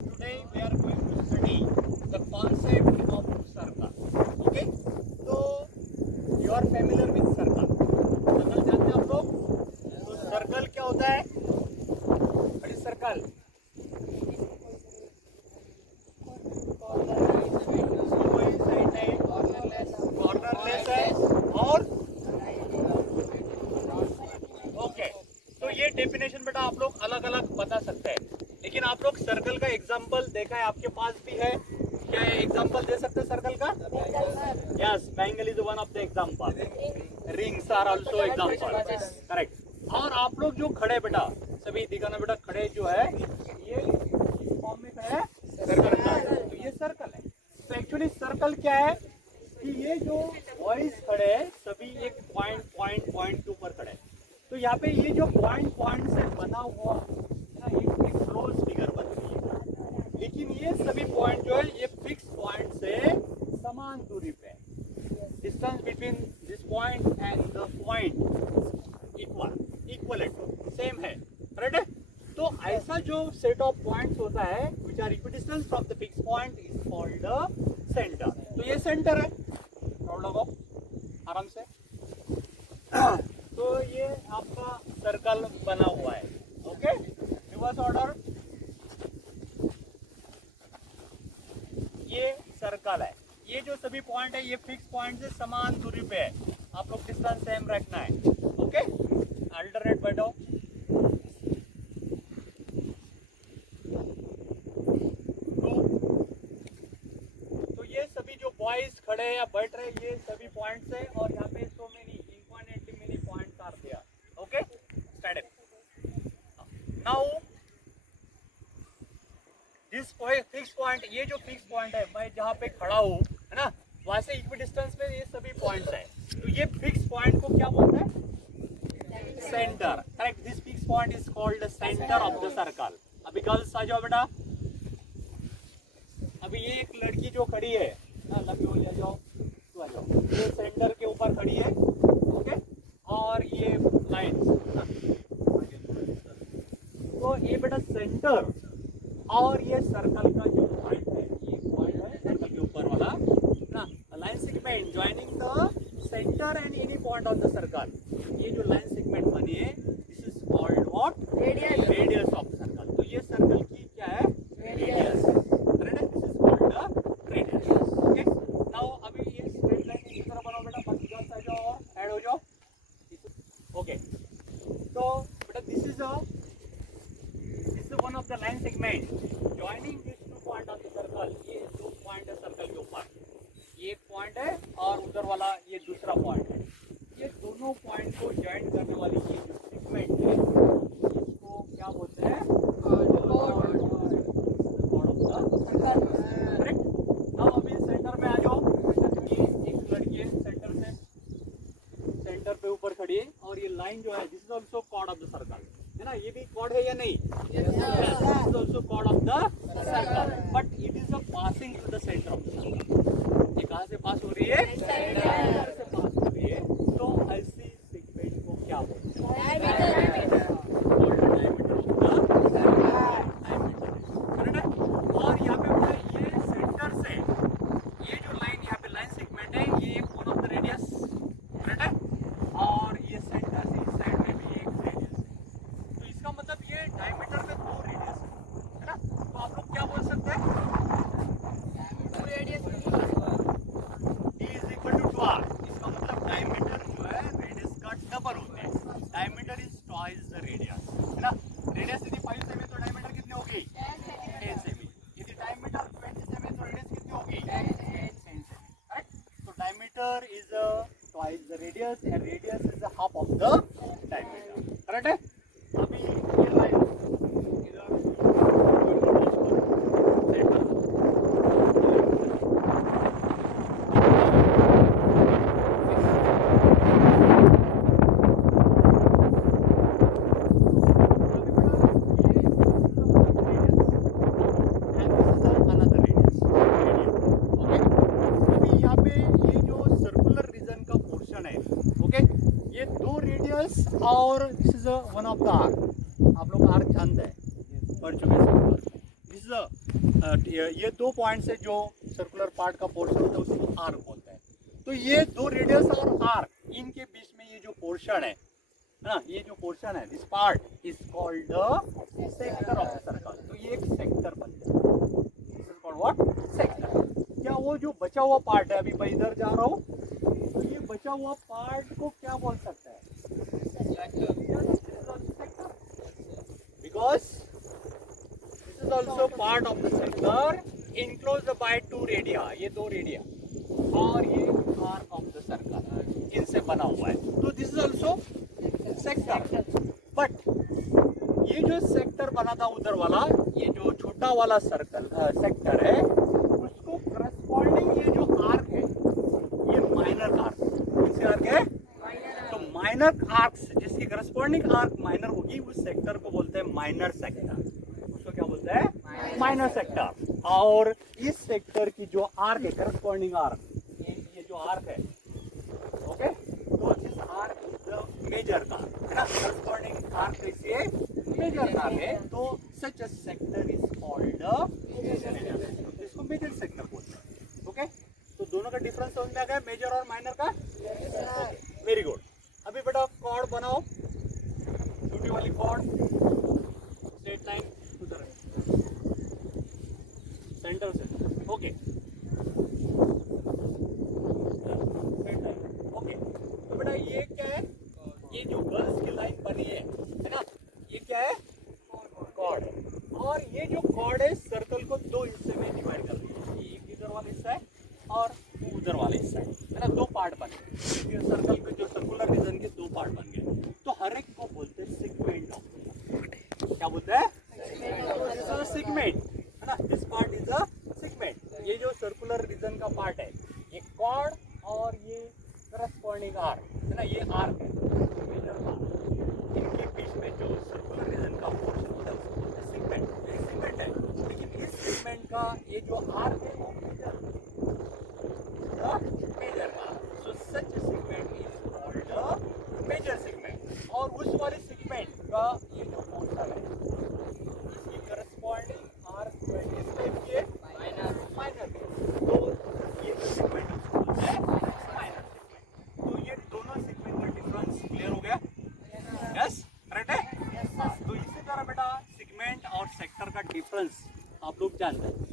Today we are going to study the concept of circle. Okay? So you are familiar with circle. Circle जानते हैं आप लोग? तो circle क्या होता है? What is circle? कोई साइड नहीं, कॉर्नरलेस है और ओके. तो ये डेफिनेशन बेटा आप लोग अलग अलग बता सकते हैं. लेकिन आप लोग सर्कल का एग्जाम्पल देखा है, आपके पास भी है. क्या एग्जाम्पल दे सकते हैं सर्कल का? Yes, bangle is one of the example. Rings are also example. Correct. और आप लोग जो खड़े बेटा, सभी दिखाना बेटा, खड़े जो है ये इस फॉर्म में खड़े हैं सर्कल का. तो ये सर्कल है. तो एक्चुअली सर्कल क्या है कि ये जो बॉयज खड़े हैं सभी एक पॉइंट के ऊपर खड़े हैं. तो यहाँ पे ये जो पॉइंट से बना हुआ एक क्लोज फिगर बन रही है. लेकिन ये सभी पॉइंट जो है ये फिक्स पॉइंट से समान दूरी पे है. Distance between this point and the point equal same है. राइट है. तो ऐसा जो सेट ऑफ पॉइंट्स होता है which are equidistance from the fix point is called the centre. तो ये सेंटर है. लोगों आराम से. तो ये आपका सर्कल बना हुआ है. ओके. Reverse order. ये सर्कल है. ये जो सभी पॉइंट है ये फिक्स पॉइंट से समान दूरी पे है. आप लोग डिस्टेंस सेम रखना है. ओके. अल्टरनेट बैठो. तो ये सभी जो बॉयज खड़े हैं या बैठ रहे हैं ये सभी पॉइंट्स है. और यहाँ पे so many infinitely many points are there. Okay. Stand up now. This fix point, ये जो फिक्स पॉइंट है मैं जहाँ पे खड़ा हूँ है ना, वहां से इक्वी डिस्टेंस में ये सभी पॉइंट्स है. तो ये फिक्स पॉइंट को क्या बोलते हैं? Centre. Correct. This fix point is called the centre of the circle. अभी गर्ल्स आ जाओ बेटा. अभी ये एक लड़की जो खड़ी है ना, लगी हो ले जाओ, तो आ जाओ. ये सेंटर के ऊपर खड़ी है. ओके. और ये लाइन. तो ये बेटा सेंटर और ये सर्कल का जो पॉइंट है, ये पॉइंट है सर्कल के ऊपर वाला ना, line segment joining the centre and any point of the circle. ये जो लाइन सेगमेंट बनी है this is called what? Radius of the circle. तो ये सर्कल की क्या है? Radius. Correct. This is called the radius. Okay. Now अभी ये स्ट्रेट लाइन इस तरह बनाओ बेटा. बाकी गर्ल्स आ जाओ और ऐड हो जाओ. ओके. तो बेटा this is one of the line segment joining these two point of the circle. ये दो पॉइंट है सर्कल के ऊपर. ये एक पॉइंट है और उधर वाला ये दूसरा पॉइंट है. ये दोनों पॉइंट को ज्वाइन करने वाली ये जो सेगमेंट है इसको क्या बोलते हैं? करेक्ट. अब अभी सेंटर में आ जाओ. ये एक लड़की है सेंटर पे ऊपर खड़ी है और ये लाइन जो है this is also chord of the circle है ना. ये भी कॉर्ड है या नहीं? This is also called of the circle, but it is a passing to the center of the circle. ये कहाँ से पास हो रही है? सेंटर से पास हो रही है. तो ऐसी सेगमेंट को क्या बोलते हैं? Diameter of the diameter. और यहाँ पे ये सेंटर से ये जो लाइन यहाँ पे लाइन सेगमेंट है ये one of the radius. Correct है. और ये सेंटर से इस साइड में भी एक रेडियस है. तो इसका मतलब ये डायमीटर में दो रेडियस है ना. तो आप लोग क्या बोल सकते हैं? Radius is equal to 2r. इसका मतलब डायमीटर जो है रेडियस का डबल होता है. Diameter is twice the radius है ना. रेडियस यदि 5 सेमी तो डायमीटर कितनी होगी? 10 सेमी. यदि डायमीटर 20 सेमी तो रेडियस कितनी होगी? 10 सेमी. राइट. तो diameter is twice the radius and radius is half of the diameter. Correct है. अभी ये लाइन और this is one of the arc. आप लोग आर्क जानते हैं, पढ़ चुके हैं. दिस इज ये 2 पॉइंट्स है जो सर्कुलर पार्ट का पोर्शन होता है उसको आर्क बोलते हैं। तो ये 2 रेडियस और आर्क इनके बीच में ये जो पोर्शन है ना, ये जो पोर्शन है this part is called the sector of the circle. तो ये एक सेक्टर बन जाता है, this is called what, sector. क्या वो जो बचा हुआ पार्ट है, अभी मैं इधर जा रहा हूँ तो ये बचा हुआ पार्ट को क्या बोल सकते हैं, because this is also part of the sector enclosed by 2 radii, ये 2 रेडिया और ये आर्क ऑफ द सर्कल इनसे बना हुआ है। तो this is also sector. But ये जो सेक्टर बना था उधर वाला, ये जो छोटा वाला सर्कल सेक्टर है उसको करस्पॉन्डिंग ये जो आर्क है ये माइनर आर्क, कौन सी आर्क है, तो माइनर आर्क्स जिसकी करस्पॉन्डिंग आर्क माइनर होगी उस सेक्टर को बोलते हैं माइनर सेक्टर। उसको क्या बोलते हैं, माइनर सेक्टर। और इस सेक्टर की जो आर्क है करस्पॉन्डिंग आर्क, ये जो आर्क है, ओके, तो this arc is the major cork है ना, करस्पॉन्डिंग आर्क कैसी है, मेजर कार्क है। तो such a sector is called major sector, इसको मेजर सेक्टर बोलते हैं। ओके, तो दोनों का डिफरेंस समझ में आ गया, मेजर और माइनर का। Very good. अभी बेटा कॉर्ड बनाओ, छोटी वाली कॉर्ड, स्ट्रेट लाइन उधर है सेंटर से, ओके ओके। तो बेटा ये क्या है, ये जो गर्ल्स की लाइन बनी है ना, ये क्या है, कॉर्ड है। और ये जो कॉर्ड है सर्कल को 2 हिस्से में डिवाइड कर दिया, एक इधर वाला हिस्सा है और उधर वाला हिस्सा है ना, 2 पार्ट बने। सर्कल के जो सर्कुलर रीजन के 2 पार्ट बन गए। तो हर एक को बोलते हैं सेगमेंट ऑफ, क्या बोलते हैं, सेगमेंट है ना, this part is a segment. ये जो सर्कुलर रीजन का पार्ट है ये कॉर्ड और ये करस्पॉन्डिंग आर्क है ना, ये आर्क है, इनके बीच में जो सर्कुलर रीजन का पोर्शन होता है उसको बोलते हैं सेगमेंट। ये सेगमेंट है, लेकिन इस सेगमेंट का ये जो आर्क है वो major arc, so such a segment is called a major segment. और उस वाले सेगमेंट का ये जो पोर्शन है इसकी करस्पॉन्डिंग आर्क किस टाइप की है, माइनर। तो ये जो सेगमेंट उसको बोलते हैं माइनर सेगमेंट। तो ये दोनों सेगमेंट का डिफरेंस क्लियर हो गया, यस करेक्ट है। तो इसी तरह बेटा सेगमेंट और सेक्टर का डिफरेंस आप लोग जानते हैं।